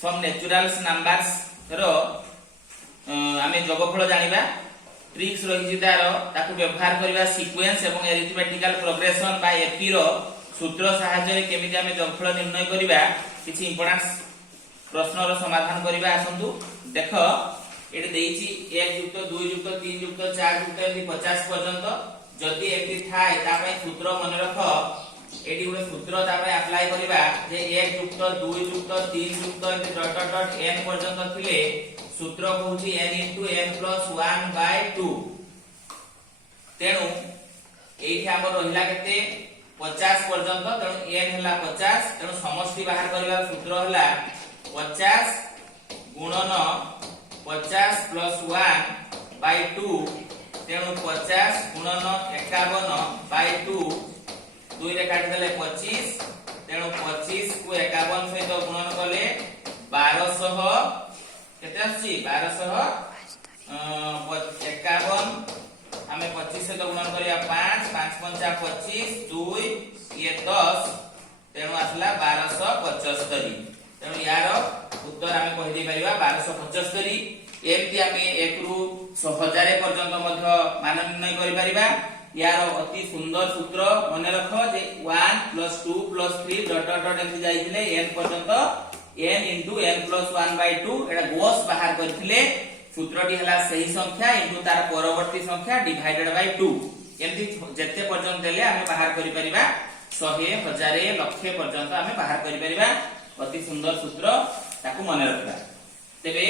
सम naturals numbers रो आमे जोगफल जानिबा tricks रही तार ताकू व्यवहार करबा सीक्वेंस एवं एरिथमेटिकल प्रोग्रेशन बा एपी रो सूत्र सहायता केमिति आमे जोगफल निर्णय करबा किछि इंपोर्टेंस प्रश्न रो समाधान करबा आसंतु देखो एटी देइछि 1 युक्त 2 युक्त 3 युक्त 4 युक्त एति 50 पर्यंत जदि एति थाए ता पय सूत्र मन रख एटी गुटे सूत्र ता पय अप्लाई करबा जे 1 युक्त 2 युक्त 3 युक्त एति डॉट डॉट डॉट n पर्यंत थिले सूत्र कहूछि n * n + 1/2 तेनु एठी हमर रहिला केते 50 पर्यंत तेनु n हला 50 तेनु समष्टि बाहर करबा सूत्र हला 50 गुणन 50 + 1/2 तेनु 50 गुणन 51/2 2 रे काटि देले 25 तेनु 25 को 51 सहित गुणन कले 1200 केते आछि 1200 51 हमें 25 सहित गुणन करिया 5 5 5 25 2 ये 10 तेनु आसला 1275 तेनु यार उत्तर आमे कहि दे परिबा 1275 एमती आमे 1 रु 1000 पर्यंत मध्य मान निर्णय करि परिबा यार अति सुंदर सूत्र मने रखो जे 1 + 2 + 3 डॉट डॉट डॉट एमती जाइथिले n पर्यंत n * n + 1/2 एटा गोस बाहर करथिले सूत्रटी हला सही संख्या इनटू तार परवर्ती संख्या डिवाइडेड बाय 2 एमती जत्ते पर्यंत देले आमे बाहर करि परिबा 100 1000 लाख पर्यंत आमे बाहर करि परिबा अति सुंदर सूत्र ताकू मने रखबा तेबे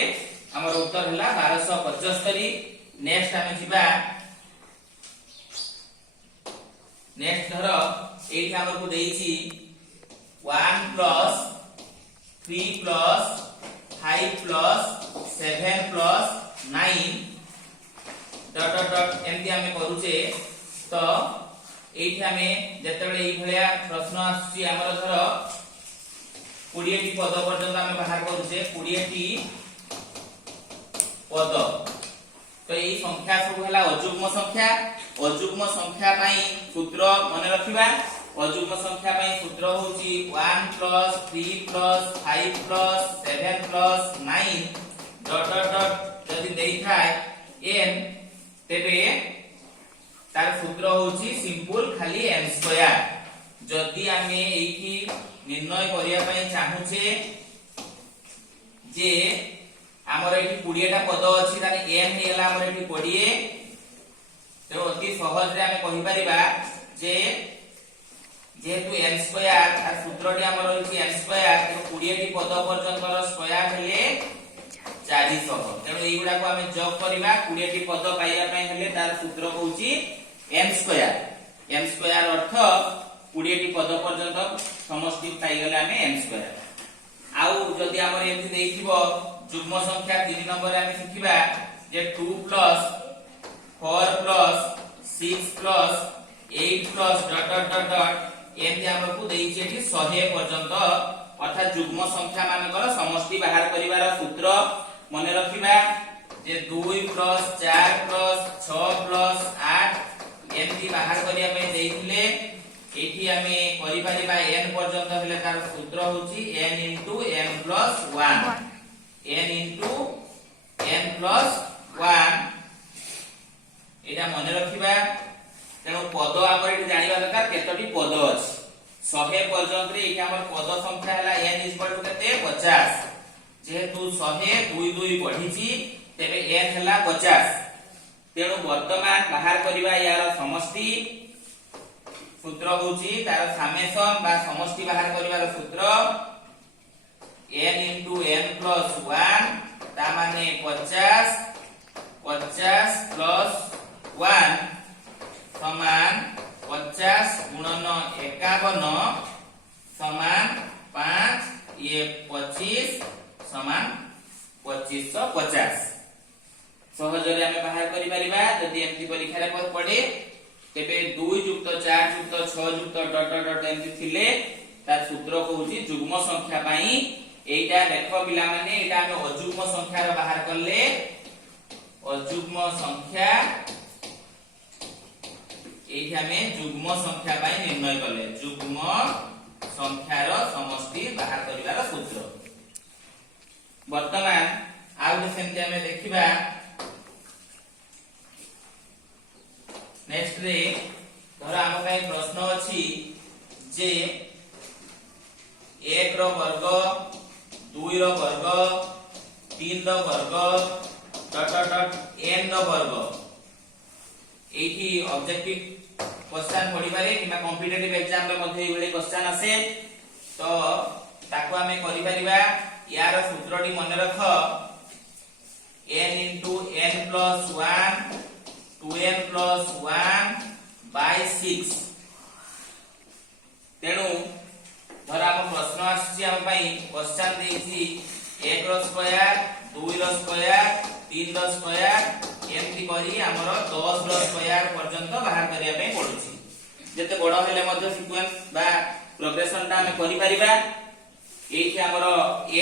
हमर उत्तर हला 1275 नेक्स्ट आमे जिबा नेक्स्ट धर एठी हमर को देइछि 1 + 3 + 5 + 7 + 9 डॉट डॉट डॉट एमती आमे करूचे तो एठी आमे जेतेबेले एई भलिया प्रश्न आछि हमर धर 20 टी पद पर्यंत आमे बाहर करूचे 20 टी पद तो एई संख्या सब हला अजुग्म संख्या पई सूत्र मने रखिबा अजुग्म संख्या पई सूत्र होची 1 + 3 + 5 + 7 + 9 डॉट डॉट डॉट यदि देई थाए n तेबे तार सूत्र होची सिंपल खाली n² जदि आमे एकी निर्णय करिया पई चाहूचे जे हमर एठी 20 टा पद अछि ताने n हेला हमर एठी 20 तो अति सहज रे आमे कहि परिबा जे जेहेतु n² आ सूत्रटी हमर होछि n² तो 20 टी पद पर्यंतर स्क्वायर हेले 400 तेणु एई गुडा को आमे जोग करिबा 20 टी पद पाइया पई हेले तार सूत्र होछि n² अर्थ 20 टी पद पर्यंत समष्टि पाई गेले आमे n² आउ जदि हमर एमति देइथिबो जुग्म संख्या 3 नंबर आमे शिखिबा जे 2 + 4 + 6 + 8 + डॉट डॉट डॉट डॉट एमति हमकु देइछि एठी 100 पर्यंत अर्थात जुग्म संख्या मानकर समष्टि बाहर करिवार सूत्र मने रखिबा जे 2 + 4 + 6 + 8 एमति बाहर करिया पे देइथिले एठी आमे करि परिबा n पर्यंत हेले तार सूत्र होछि n * n + 1 n * n + 1 एटा मने रखिबा तेनु पद हमर एठी जानिबा दरकार केतोटी पद अछि 100 पर्यंत रे एठी हमर पद संख्या हला n = केते 50 जेहेतु 100 2 2 पढिछि तेबे n हला 50 तेनु वर्तमान बाहर करिबा यार समष्टि सूत्र होछि तार समेशन बा समष्टि बाहर करिवार सूत्र n * n + 1 ता माने 50 50 + 1 समान 50 गुणन 51 समान 5 ये 25 समान 2550 सहजरे आमे बाहर करि परिबा जदि एमति परीक्षा रे पड़े तेबे 2 + 4 + 6 + डॉट डॉट डॉट एमति थिले तार सूत्र कहूची जुग्म संख्या पई एटा देखो पिला माने एटा हम अजुग्म संख्या रो बाहर करले अजुग्म संख्या एठी हमें जुग्म संख्या पई निर्णय करले जुग्म संख्यार समष्टि बाहर करिवार सूत्र वर्तमान आउ सेमती हमें देखिबा नेक्स्ट रे धर आम ପାଇଁ प्रश्न अछि जे 1 रो वर्ग 2 रो वर्ग 3 रो वर्ग डॉट डॉट डॉट n रो वर्ग एठी ऑब्जेक्टिव क्वेश्चन पढी पारे किबा कॉम्पिटिटिव एग्जाम रे मध्ये एभली क्वेश्चन आसे तो ताको हमें करि परिबा यार सूत्रटी मन रख n into n plus 1 2n plus 1 by 6 तेणु धर हम प्रश्न आछि हम पई क्वेश्चन देछि 1 रो स्क्वायर 2 रो स्क्वायर 3 रो स्क्वायर एमती करी हमर 10 रो स्क्वायर पर्यंत बाहर करिया पे पडुछि जते बड़ हेले मध्ये सीक्वेंस बा प्रोग्रेशन ता हम करि परिबा एठी हमर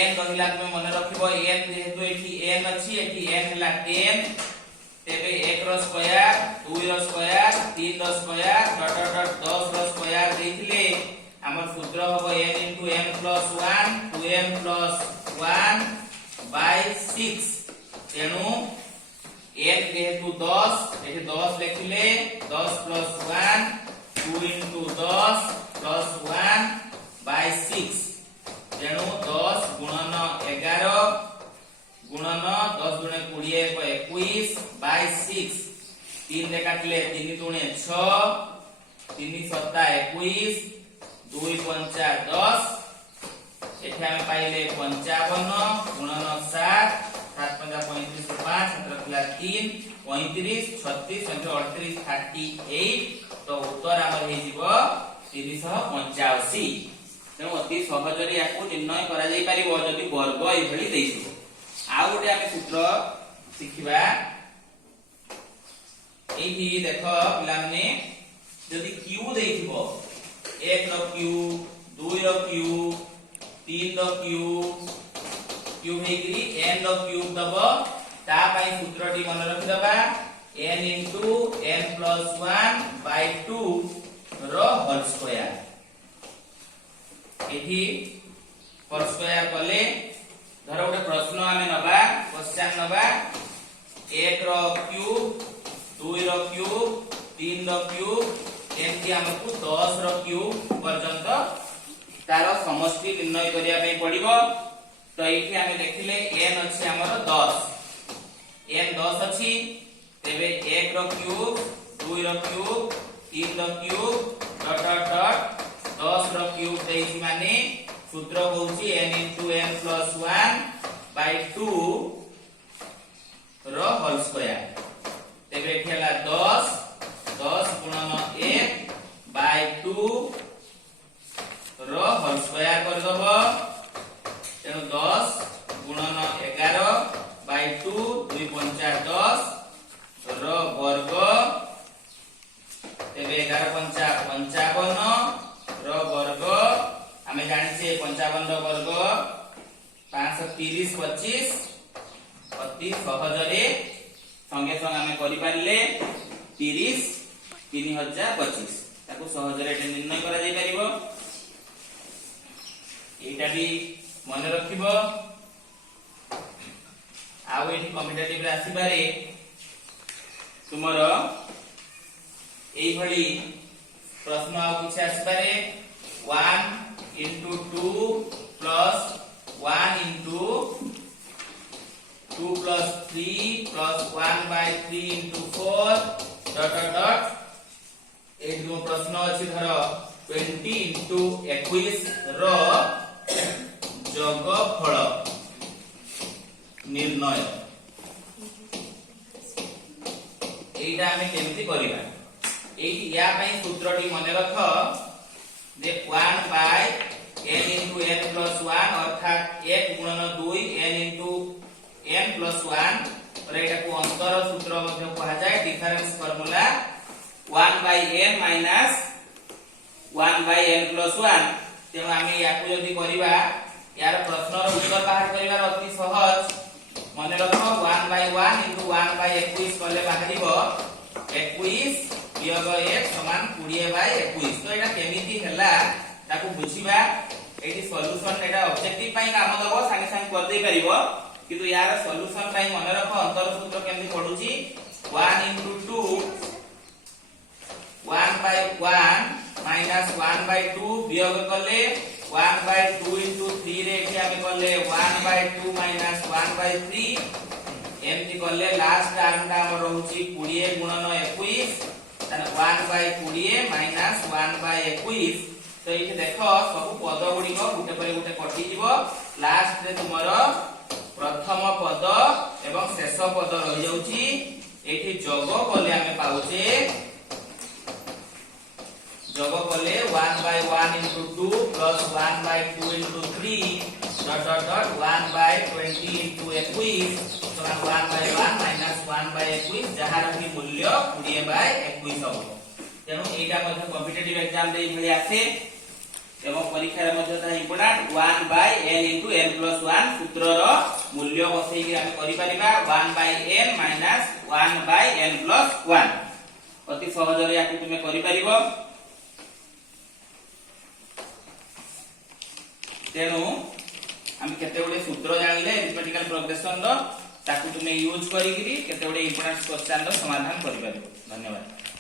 n कहिला तुमे मन रखिबो n जेहेतु एठी n अछि एठी n हला 10 तेबे 1 रो स्क्वायर 2 रो स्क्वायर 3 रो स्क्वायर डॉट डॉट डॉट 10 रो स्क्वायर देथिले हमर सूत्र होबो n into n plus 1 2n plus 1 by 6 तेनु n जेहेतु 10 एठी 10 लिखिले 10 plus 1 2 into 10 plus 1 by 6 तेणु 10 गुणन 11 गुणन 10 गुणे 20 को 21 बाय 6 3 रे काटले 3 दुणे 6 3 सत्ता 21 2 पंचा 10 एठे हम पाइले 55 गुणन 7 7 पंजा 35 5 7 रखला 3 35 36 38 38 तो उत्तर हमर हे जीवो 385 तेणु अति सहजरे याकू निर्णय करा जाई परिबो जदि वर्ग एभली देइछो आ गोटे आमे सूत्र सिखिबा एही देखो पिलाने जदि q देइथिबो 1 रो q 2 रो q 3 रो q हेकरी n रो q दबो ता पई सूत्रटी मन रखि दबा n into n plus 1 by 2 रो होल स्क्वायर एठी होल स्क्वायर कले धर गोटे प्रश्न आमे नबा क्वेश्चन नबा 1 रो क्यूब 2 रो क्यूब 3 रो क्यूब एमती हमकु 10 रो क्यूब पर्यंत तार समष्टि निर्णय करिया पे पड़िबो तो एठी आमे देखिले n अछि हमर 10 n 10 अछि तेबे 1 रो क्यूब 2 रो क्यूब 3 रो क्यूब डॉट डॉट डॉट 10 रो क्यूब देइछि माने सूत्र होउछि n into n plus 1 by 2 रो होल स्क्वायर तेबे एठेला 10 10 गुणन 1 by 2 रो होल स्क्वायर कर दबो तेनु 10 गुणन 11 by 2 2 पंचा 10 रो वर्ग तेबे 11 पंचा 55 रो वर्ग हमें जानिछे 55 रो वर्ग 530 25 अति सहजरे संगे संग हमें करि पारिले 30 3025 ताको सहजरे एटे निर्णय करा जाई परिबो एटा भी मन रखिबो आउ एठी कॉम्पिटिटिव रे आसीबारे तुमरो एई भली प्रश्न आउ किछ आसीबारे 1 into 2 plus 1 into 2 plus 3 plus 1 by 3 into 4 dot dot dot एक जो प्रश्न अछि धर 20 into 21 रो जोगफल निर्णय एटा हमें केमती करिबा एठी या पई सूत्रटी मने रख जे 1 by n into n plus 1 अर्थात 1 गुणन 2 n into n plus 1 और एटा को अंतर सूत्र मध्ये कहा जाय difference formula 1 by n minus 1 by n plus 1 तेणु आमे याकू जदि करिबा यार प्रश्नर उत्तर बाहर करिवार अति सहज मने रखो 1 by 1 into 1 by 21 कले बाहरिबो 21 वियोग 1 समान 20 by 21 तो एटा केमिति हैला ताकू बुझिबा एटी सॉल्यूशन एटा ऑब्जेक्टिव पाई काम दबो संगे संगे कर दे परिबो किंतु यार सॉल्यूशन पाई मन रखो अंतर सूत्र केमि पडुची 1 into 2 1 by 1 minus 1 by 2 वियोग करले 1 by 2 into 3 रे एठी आमे करले 1 by 2 minus 1 by 3 एमती करले लास्ट टर्म का हमर रहउची 20 गुणन 21 तने 1 by 20 minus 1 by 21 तो ये देखो सब पद गुडी को गुटे पर गुटे कटि जीवो लास्ट रे तुमर प्रथम पद एवं शेष पद रहि जाउची एठी जोग कले हमें पाउचे जोग कले 1 by 1 into 2 plus 1 by 2 into 3 dot dot dot 1 by 20 into 21 तो 1 by 1 minus 1 by 21 जहार की मूल्य 20 by 21 हो तेनु एटा मध्ये कॉम्पिटिटिव एग्जाम दे भली आसे एवं परीक्षा रे मध्ये ता important 1 by n into n plus 1 सूत्र रो मूल्य बसई कि हम करि परिबा 1 by n minus 1 by n plus 1 अति सहज रे याकि तुमे करि परिबो तेनु हम केते गुडे सूत्र जानले अरिथमेटिकल प्रोग्रेशन रो ताकू तुमे यूज करी केते गुडे इंपोर्टेंट क्वेश्चन रो समाधान करि परिबो धन्यवाद।